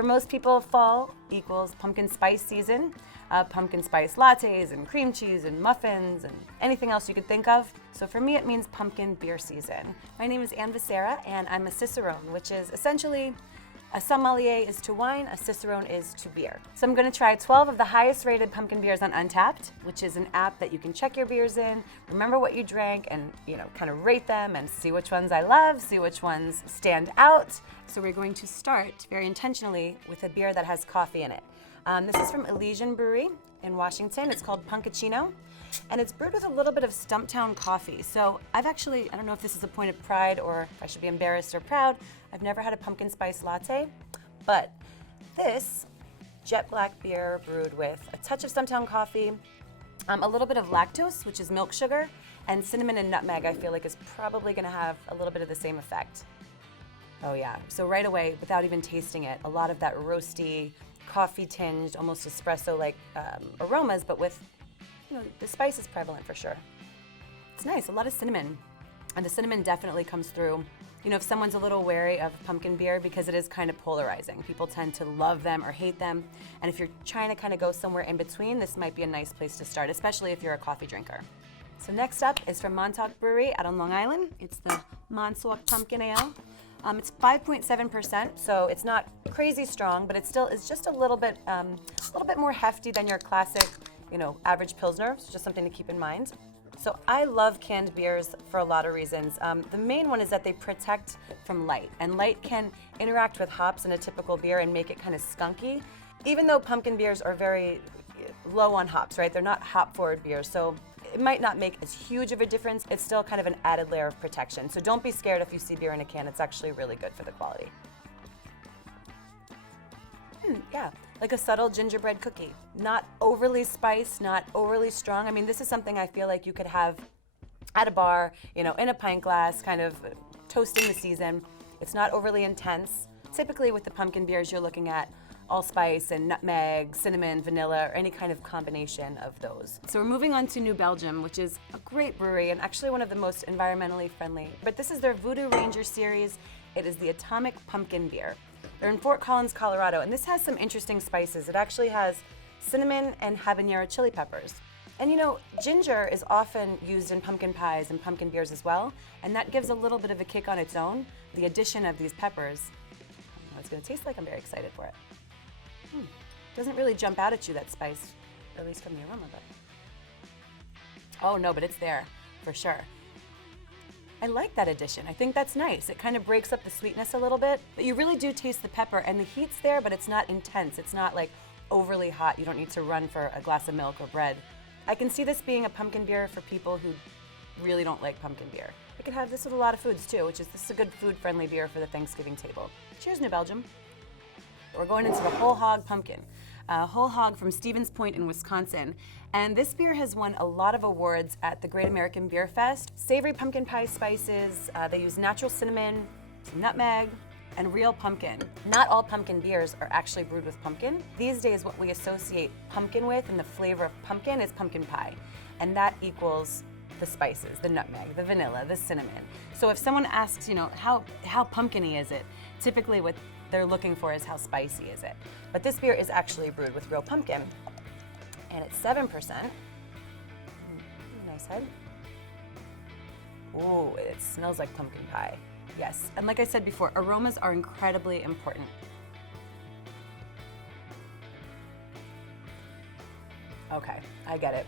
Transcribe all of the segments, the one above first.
For most people, fall equals pumpkin spice season. Pumpkin spice lattes and cream cheese and muffins and anything else you could think of. So for me, it means pumpkin beer season. My name is Anne Becerra, and I'm a Cicerone, which is essentially a sommelier is to wine, a Cicerone is to beer. So I'm gonna try 12 of the highest rated pumpkin beers on Untappd, which is an app that you can check your beers in, remember what you drank, and kind of rate them and see which ones I love, see which ones stand out. So we're going to start very intentionally with a beer that has coffee in it. This is from ELYSIAN Brewery in Washington. It's called PUNKACCINO, and it's brewed with a little bit of Stumptown coffee. So I don't know if this is a point of pride or if I should be embarrassed or proud, I've never had a pumpkin spice latte, but this jet black beer brewed with a touch of Stumptown coffee, a little bit of lactose, which is milk sugar, and cinnamon and nutmeg, I feel like is probably gonna have a little bit of the same effect. Oh yeah, so right away, without even tasting it, a lot of that roasty, coffee-tinged, almost espresso-like aromas, but with, the spice is prevalent for sure. It's nice, a lot of cinnamon. And the cinnamon definitely comes through. If someone's a little wary of pumpkin beer, because it is kind of polarizing. People tend to love them or hate them. And if you're trying to kind of go somewhere in between, this might be a nice place to start, especially if you're a coffee drinker. So next up is from MONTAUK Brewery out on Long Island. It's the MONTAUK Pumpkin Ale. It's 5.7%, so it's not crazy strong, but it still is just a little bit more hefty than your classic, average Pilsner, so just something to keep in mind. So I love canned beers for a lot of reasons. The main one is that they protect from light, and light can interact with hops in a typical beer and make it kind of skunky. Even though pumpkin beers are very low on hops, right? They're not hop-forward beers, so it might not make as huge of a difference. It's still kind of an added layer of protection. So don't be scared if you see beer in a can. It's actually really good for the quality. Yeah, like a subtle gingerbread cookie. Not overly spiced, not overly strong. I mean, this is something I feel like you could have at a bar, in a pint glass, kind of toasting the season. It's not overly intense. Typically with the pumpkin beers, you're looking at allspice and nutmeg, cinnamon, vanilla, or any kind of combination of those. So we're moving on to New Belgium, which is a great brewery and actually one of the most environmentally friendly. But this is their Voodoo Ranger series. It is the Atomic Pumpkin Beer. They're in Fort Collins, Colorado, and this has some interesting spices. It actually has cinnamon and habanero chili peppers. And ginger is often used in pumpkin pies and pumpkin beers as well, and that gives a little bit of a kick on its own. The addition of these peppers, it's gonna taste like I'm very excited for it. Doesn't really jump out at you, that spice, or at least from the aroma, but. Oh no, but it's there, for sure. I like that addition. I think that's nice. It kind of breaks up the sweetness a little bit, but you really do taste the pepper, and the heat's there, but it's not intense. It's not like overly hot. You don't need to run for a glass of milk or bread. I can see this being a pumpkin beer for people who really don't like pumpkin beer. You could have this with a lot of foods too, this is a good food-friendly beer for the Thanksgiving table. Cheers, New Belgium. We're going into the Whole Hog Pumpkin. Whole Hog from Stevens Point in Wisconsin. And this beer has won a lot of awards at the Great American Beer Fest. Savory pumpkin pie spices, they use natural cinnamon, nutmeg, and real pumpkin. Not all pumpkin beers are actually brewed with pumpkin. These days, what we associate pumpkin with and the flavor of pumpkin is pumpkin pie. And that equals the spices, the nutmeg, the vanilla, the cinnamon. So if someone asks, how pumpkin-y is it? Typically what they're looking for is how spicy is it. But this beer is actually brewed with real pumpkin, and it's 7%. Nice head. Ooh, it smells like pumpkin pie. Yes, and like I said before, aromas are incredibly important. Okay, I get it.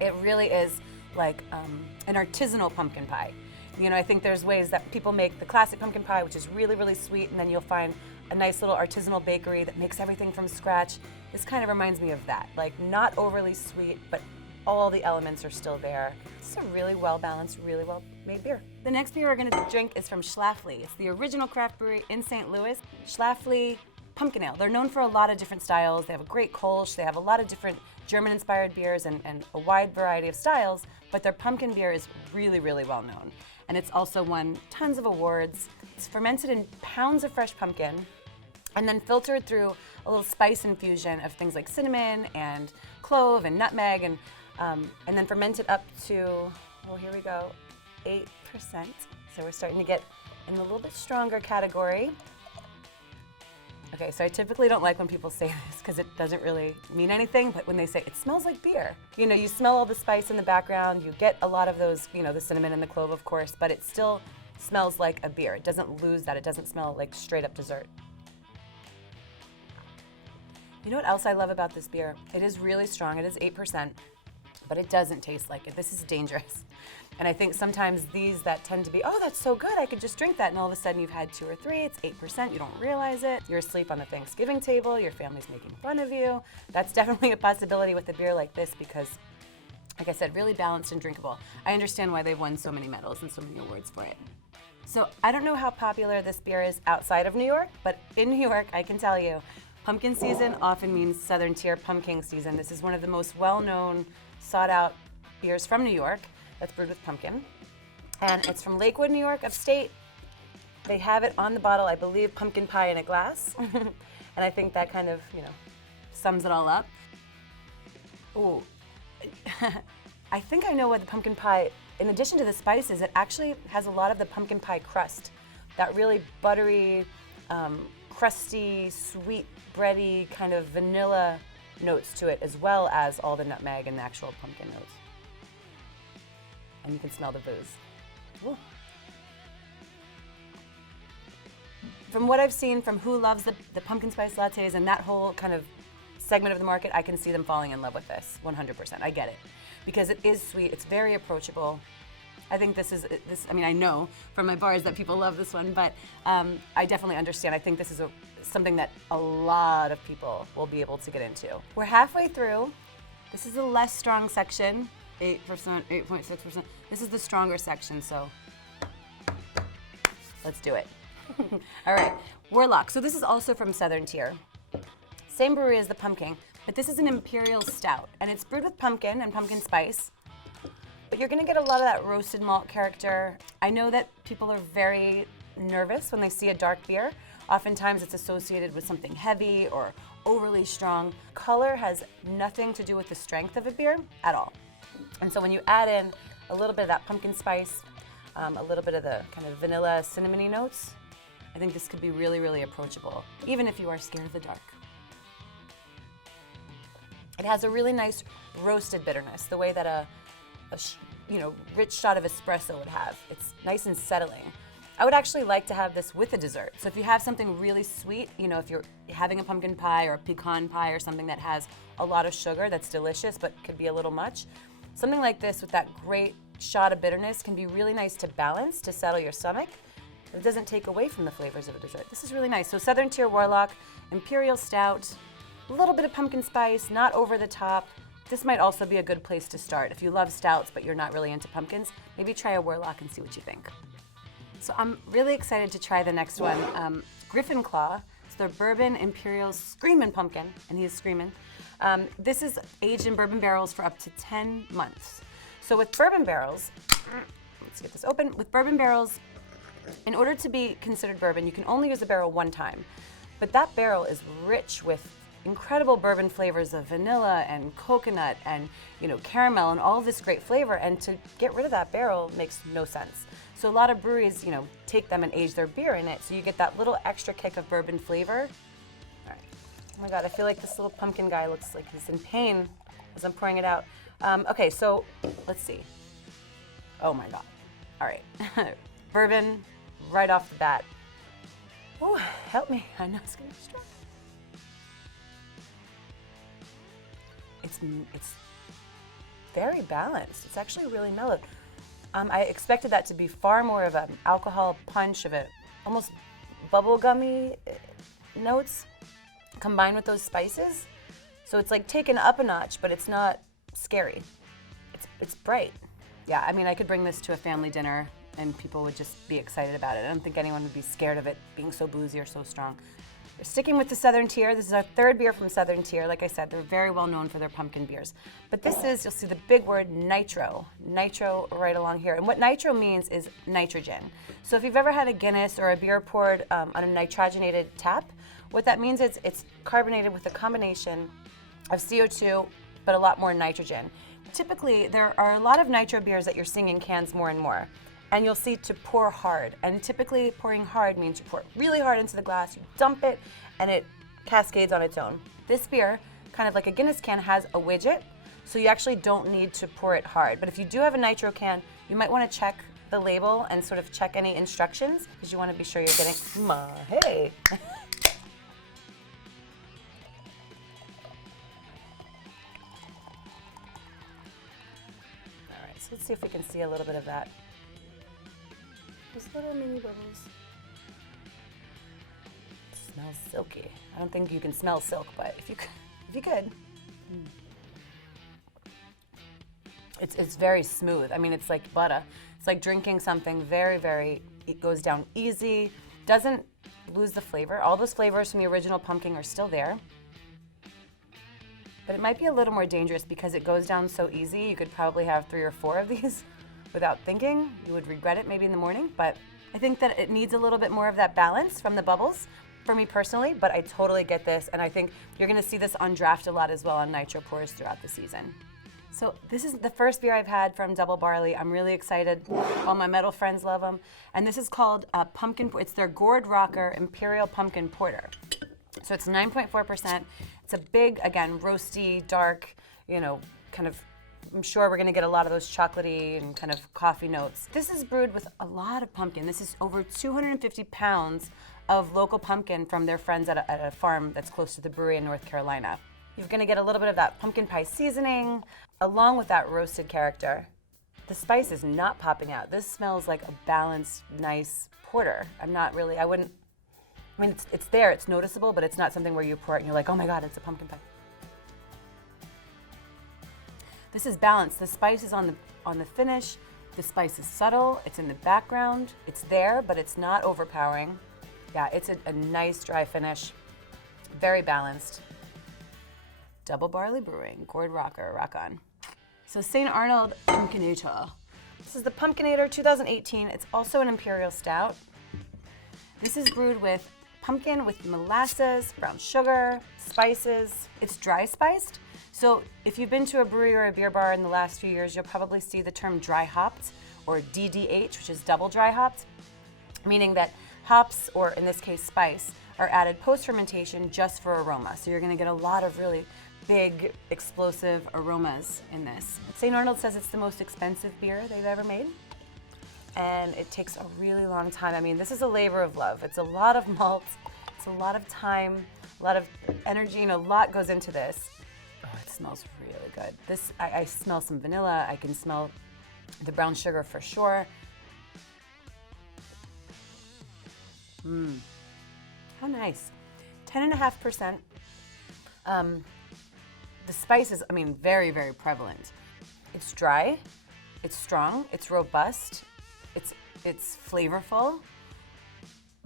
It really is like an artisanal pumpkin pie. I think there's ways that people make the classic pumpkin pie, which is really, really sweet, and then you'll find a nice little artisanal bakery that makes everything from scratch. This kind of reminds me of that. Like, not overly sweet, but all the elements are still there. It's a really well-balanced, really well-made beer. The next beer we're gonna drink is from SCHLAFLY. It's the original craft brewery in St. Louis. SCHLAFLY Pumpkin Ale. They're known for a lot of different styles. They have a great Kolsch. They have a lot of different German-inspired beers and a wide variety of styles, but their pumpkin beer is really, really well known. And it's also won tons of awards. It's fermented in pounds of fresh pumpkin and then filtered through a little spice infusion of things like cinnamon and clove and nutmeg and then fermented up to, well, here we go, 8%. So we're starting to get in a little bit stronger category. Okay, so I typically don't like when people say this because it doesn't really mean anything, but when they say, it smells like beer. You know, you smell all the spice in the background, you get a lot of those, you know, the cinnamon and the clove, of course, but it still smells like a beer. It doesn't lose that. It doesn't smell like straight up dessert. You know what else I love about this beer? It is really strong. It is 8%, but it doesn't taste like it. This is dangerous. And I think sometimes these that tend to be, oh, that's so good, I could just drink that, and all of a sudden you've had 2 or 3, it's 8%, you don't realize it. You're asleep on the Thanksgiving table, your family's making fun of you. That's definitely a possibility with a beer like this because, like I said, really balanced and drinkable. I understand why they've won so many medals and so many awards for it. So I don't know how popular this beer is outside of New York, but in New York, I can tell you, pumpkin season often means Southern Tier pumpkin season. This is one of the most well-known, sought-out beers from New York that's brewed with pumpkin. And it's from Lakewood, New York, upstate. They have it on the bottle, I believe, pumpkin pie in a glass. And I think that kind of, you know, sums it all up. Ooh, I think I know what the pumpkin pie, in addition to the spices, it actually has a lot of the pumpkin pie crust. That really buttery, crusty, sweet, bready, kind of vanilla notes to it, as well as all the nutmeg and the actual pumpkin notes. And you can smell the booze. Ooh. From what I've seen from who loves the pumpkin spice lattes and that whole kind of segment of the market, I can see them falling in love with this, 100%. I get it. Because it is sweet, it's very approachable. I think I mean, I know from my bars that people love this one, but I definitely understand. I think this is something that a lot of people will be able to get into. We're halfway through. This is the less strong section, 8%, 8.6%. This is the stronger section, so let's do it. All right, Warlock. So this is also from Southern Tier. Same brewery as the Pumpkin, but this is an Imperial Stout, and it's brewed with pumpkin and pumpkin spice. But you're gonna get a lot of that roasted malt character. I know that people are very nervous when they see a dark beer. Oftentimes it's associated with something heavy or overly strong. Color has nothing to do with the strength of a beer at all. And so when you add in a little bit of that pumpkin spice, a little bit of the kind of vanilla cinnamony notes, I think this could be really, really approachable, even if you are scared of the dark. It has a really nice roasted bitterness, the way that a rich shot of espresso would have. It's nice and settling. I would actually like to have this with a dessert. So if you have something really sweet, you know, if you're having a pumpkin pie or a pecan pie or something that has a lot of sugar that's delicious but could be a little much, something like this with that great shot of bitterness can be really nice to balance, to settle your stomach. It doesn't take away from the flavors of a dessert. This is really nice. So Southern Tier Warlock, Imperial Stout, a little bit of pumpkin spice, not over the top. This might also be a good place to start. If you love stouts but you're not really into pumpkins, maybe try a Warlock and see what you think. So I'm really excited to try the next one. Griffin Claw. It's their Bourbon Imperial Screamin' Pumpkin, and he is screamin'. This is aged in bourbon barrels for up to 10 months. So with bourbon barrels, let's get this open. With bourbon barrels, in order to be considered bourbon, you can only use a barrel one time. But that barrel is rich with incredible bourbon flavors of vanilla and coconut and, you know, caramel and all of this great flavor, and to get rid of that barrel makes no sense. So a lot of breweries, you know, take them and age their beer in it, so you get that little extra kick of bourbon flavor. All right. Oh my God, I feel like this little pumpkin guy looks like he's in pain as I'm pouring it out. Okay, so let's see. Oh my God. All right. Bourbon right off the bat. Oh, help me. I know it's gonna be strong. It's very balanced. It's actually really mellowed. I expected that to be far more of an alcohol punch, of a almost bubblegummy notes combined with those spices. So it's like taken up a notch, but it's not scary. It's bright. Yeah, I mean, I could bring this to a family dinner and people would just be excited about it. I don't think anyone would be scared of it being so boozy or so strong. We're sticking with the Southern Tier. This is our third beer from Southern Tier. Like I said, they're very well known for their pumpkin beers. But this is, you'll see the big word, nitro. Nitro right along here. And what nitro means is nitrogen. So if you've ever had a Guinness or a beer poured on a nitrogenated tap, what that means is it's carbonated with a combination of CO2, but a lot more nitrogen. Typically, there are a lot of nitro beers that you're seeing in cans more and more. And you'll see to pour hard. And typically pouring hard means you pour it really hard into the glass, you dump it, and it cascades on its own. This beer, kind of like a Guinness can, has a widget, so you actually don't need to pour it hard. But if you do have a nitro can, you might want to check the label and sort of check any instructions, because you want to be sure you're getting, hey. So let's see if we can see a little bit of that. Those little mini bubbles. It smells silky. I don't think you can smell silk, but if you could. It's very smooth. I mean, it's like butter. It's like drinking something very, it goes down easy. Doesn't lose the flavor. All those flavors from the original pumpkin are still there. But it might be a little more dangerous because it goes down so easy. You could probably have 3 or 4 of these without thinking. You would regret it maybe in the morning, but I think that it needs a little bit more of that balance from the bubbles for me personally, but I totally get this, and I think you're gonna see this on draft a lot as well on nitro pours throughout the season. So this is the first beer I've had from Double Barley. I'm really excited. All my metal friends love them. And this is called Pumpkin, it's their Gourd Rocker Imperial Pumpkin Porter. So it's 9.4%. It's a big, again, roasty, dark, you know, kind of, I'm sure we're gonna get a lot of those chocolatey and kind of coffee notes. This is brewed with a lot of pumpkin. This is over 250 pounds of local pumpkin from their friends at a farm that's close to the brewery in North Carolina. You're gonna get a little bit of that pumpkin pie seasoning, along with that roasted character. The spice is not popping out. This smells like a balanced, nice porter. I mean, it's there, it's noticeable, but it's not something where you pour it and you're like, oh my God, it's a pumpkin pie. This is balanced. The spice is on the finish. The spice is subtle. It's in the background. It's there, but it's not overpowering. Yeah, it's a nice dry finish. Very balanced. Double Barley Brewing, Gourd Rocker, rock on. So St. Arnold PUMKINATOR. This is the PUMKINATOR 2018. It's also an Imperial Stout. This is brewed with pumpkin with molasses, brown sugar, spices. It's dry spiced. So if you've been to a brewery or a beer bar in the last few years, you'll probably see the term dry hopped, or DDH, which is double dry hopped, meaning that hops, or in this case spice, are added post-fermentation just for aroma. So you're gonna get a lot of really big, explosive aromas in this. St. Arnold says it's the most expensive beer they've ever made. And it takes a really long time. I mean, this is a labor of love. It's a lot of malt, it's a lot of time, a lot of energy, and a lot goes into this. Oh, it smells really good. This, I smell some vanilla. I can smell the brown sugar for sure. How nice. 10.5%. The spice is, I mean, very, very prevalent. It's dry, it's strong, it's robust, it's flavorful,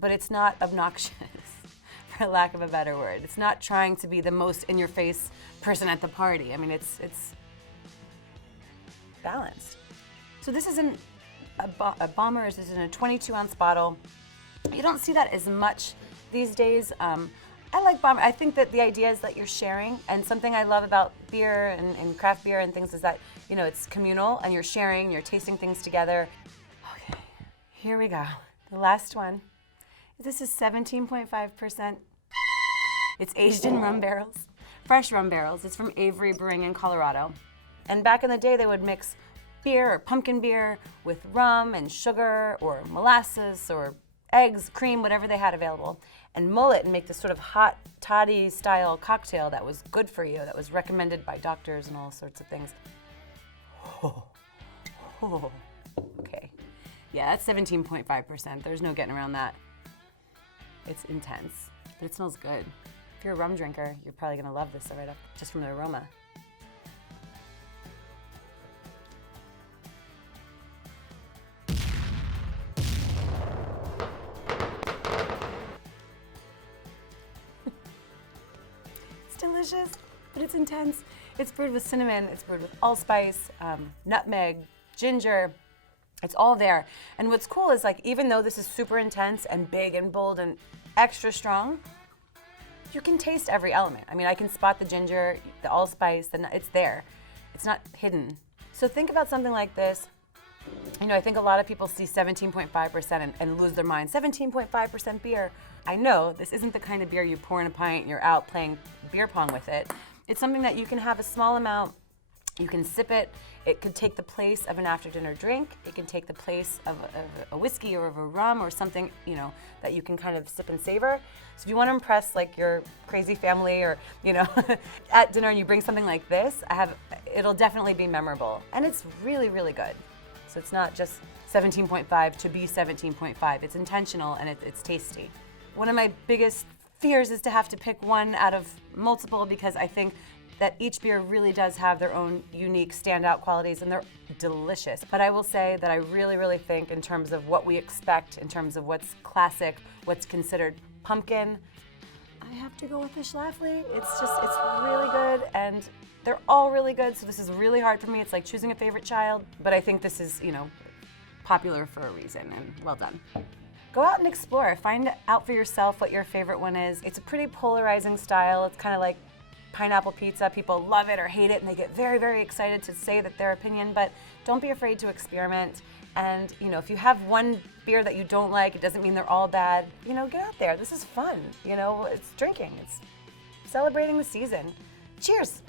but it's not obnoxious, for lack of a better word. It's not trying to be the most in-your-face person at the party. I mean, it's balanced. So this is a bomber. This is in a 22-ounce bottle. You don't see that as much these days. I like bomber. I think that the idea is that you're sharing, and something I love about beer and craft beer and things is that, you know, it's communal and you're sharing, you're tasting things together. Okay, here we go. The last one. This is 17.5%. It's aged in rum barrels, fresh rum barrels. It's from Avery Brewing in Colorado. And back in the day, they would mix beer or pumpkin beer with rum and sugar or molasses or eggs, cream, whatever they had available, and mull it and make this sort of hot toddy style cocktail that was good for you, that was recommended by doctors and all sorts of things. Okay. Yeah, that's 17.5%. There's no getting around that. It's intense, but it smells good. If you're a rum drinker, you're probably gonna love this right up, just from the aroma. Delicious, but it's intense. It's brewed with cinnamon, it's brewed with allspice, nutmeg, ginger. It's all there. And what's cool is, like, even though this is super intense and big and bold and extra strong, you can taste every element. I mean, I can spot the ginger, the allspice, it's there. It's not hidden. So think about something like this. You know, I think a lot of people see 17.5% and lose their mind. 17.5% beer. I know this isn't the kind of beer you pour in a pint and you're out playing beer pong with it. It's something that you can have a small amount, you can sip it. It could take the place of an after-dinner drink. It can take the place of a whiskey or of a rum or something, you know, that you can kind of sip and savor. So if you want to impress like your crazy family or, you know, at dinner and you bring something like this, it'll definitely be memorable. And it's really, really good. So it's not just 17.5 to be 17.5. It's intentional and it's tasty. One of my biggest fears is to have to pick one out of multiple because I think that each beer really does have their own unique standout qualities and they're delicious. But I will say that I really, really think in terms of what we expect, in terms of what's classic, what's considered pumpkin, I have to go with the SCHLAFLY. It's really good and they're all really good. So this is really hard for me. It's like choosing a favorite child, but I think this is, you know, popular for a reason and well done. Go out and explore. Find out for yourself what your favorite one is. It's a pretty polarizing style. It's kind of like pineapple pizza. People love it or hate it and they get very, very excited to say that their opinion, but don't be afraid to experiment. And you know, if you have one beer that you don't like, it doesn't mean they're all bad. You know, get out there. This is fun. You know, it's drinking. It's celebrating the season. Cheers.